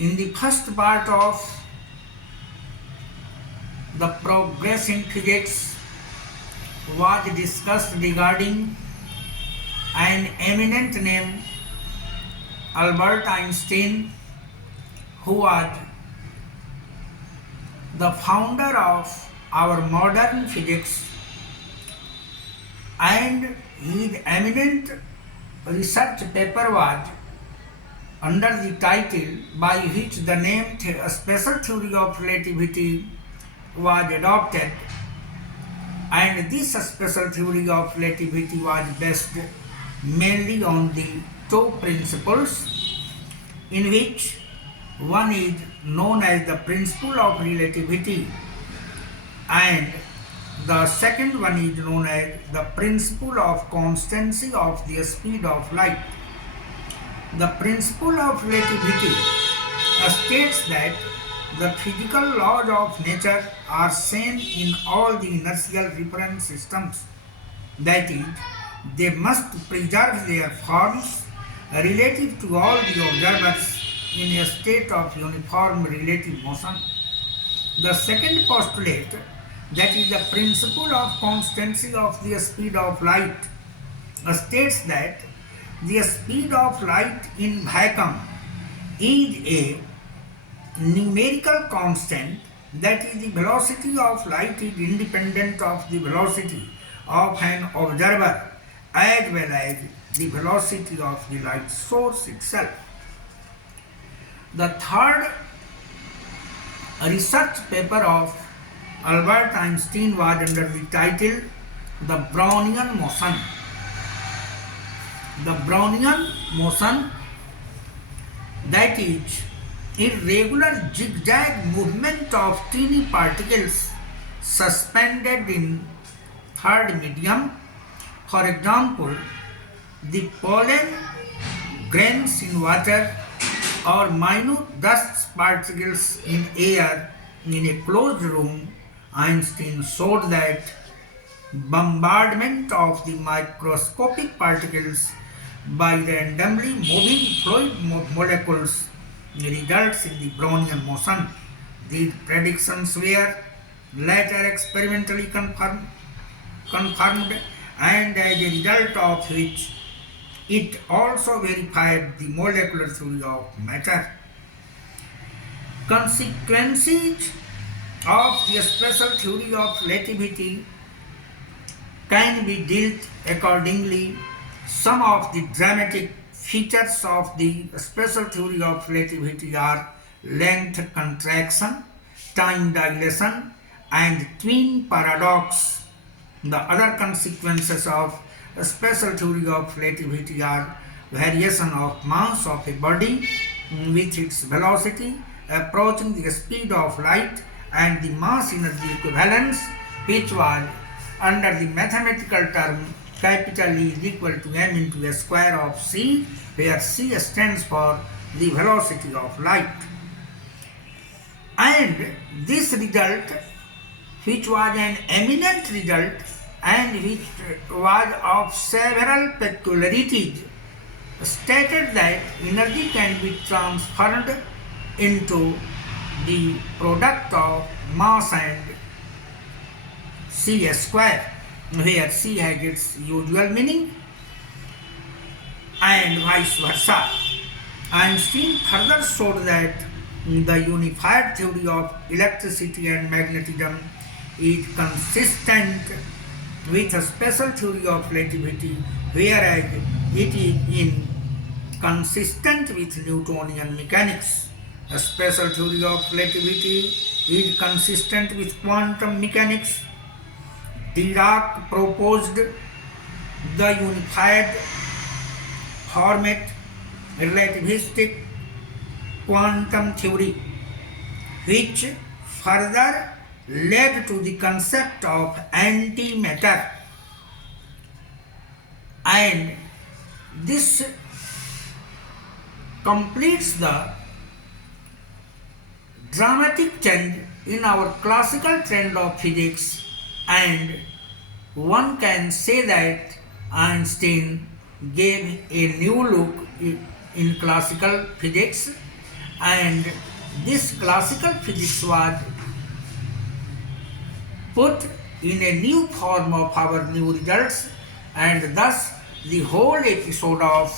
In the first part of the progress in physics was discussed regarding an eminent name Albert Einstein, who was the founder of our modern physics, and his eminent research paper was under the title by which the name special theory of relativity was adopted, and this special theory of relativity was based mainly on the two principles, in which one is known as the principle of relativity and the second one is known as the principle of constancy of the speed of light. The principle of relativity states that the physical laws of nature are same in all the inertial reference systems. That is, they must preserve their forms relative to all the observers in a state of uniform relative motion. The second postulate, that is the principle of constancy of the speed of light, states that the speed of light in vacuum is a numerical constant, that is, the velocity of light is independent of the velocity of an observer as well as the velocity of the light source itself. The third research paper of Albert Einstein was under the title The Brownian Motion. The Brownian motion, that is, irregular zigzag movement of teeny particles suspended in third medium. For example, the pollen grains in water or minute dust particles in air in a closed room. Einstein showed that bombardment of the microscopic particles by randomly moving fluid molecules results in the Brownian motion. These predictions were later experimentally confirmed, and as a result of which it also verified the molecular theory of matter. Consequences of the special theory of relativity can be dealt accordingly. Some of the dramatic features of the special theory of relativity are length contraction, time dilation, and twin paradox. The other consequences of special theory of relativity are variation of mass of a body with its velocity approaching the speed of light, and the mass energy equivalence, which was under the mathematical term capital E is equal to m into a square of c, where c stands for the velocity of light. And this result, which was an eminent result and which was of several peculiarities, stated that energy can be transferred into the product of mass and c square, where c has its usual meaning, and vice versa. Einstein further showed that the unified theory of electricity and magnetism is consistent with a special theory of relativity, whereas it is inconsistent with Newtonian mechanics. A special theory of relativity is consistent with quantum mechanics. Dirac proposed the unified format relativistic quantum theory, which further led to the concept of antimatter, and this completes the dramatic change in our classical trend of physics, and one can say that Einstein gave a new look in classical physics, and this classical physics was put in a new form of our new results, and thus the whole episode of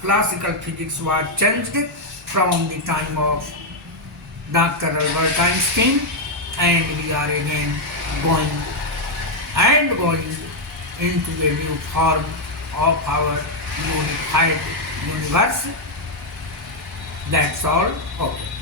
classical physics was changed from the time of Dr. Albert Einstein, and we are again going into a new form of our unified universe. That's all. Okay.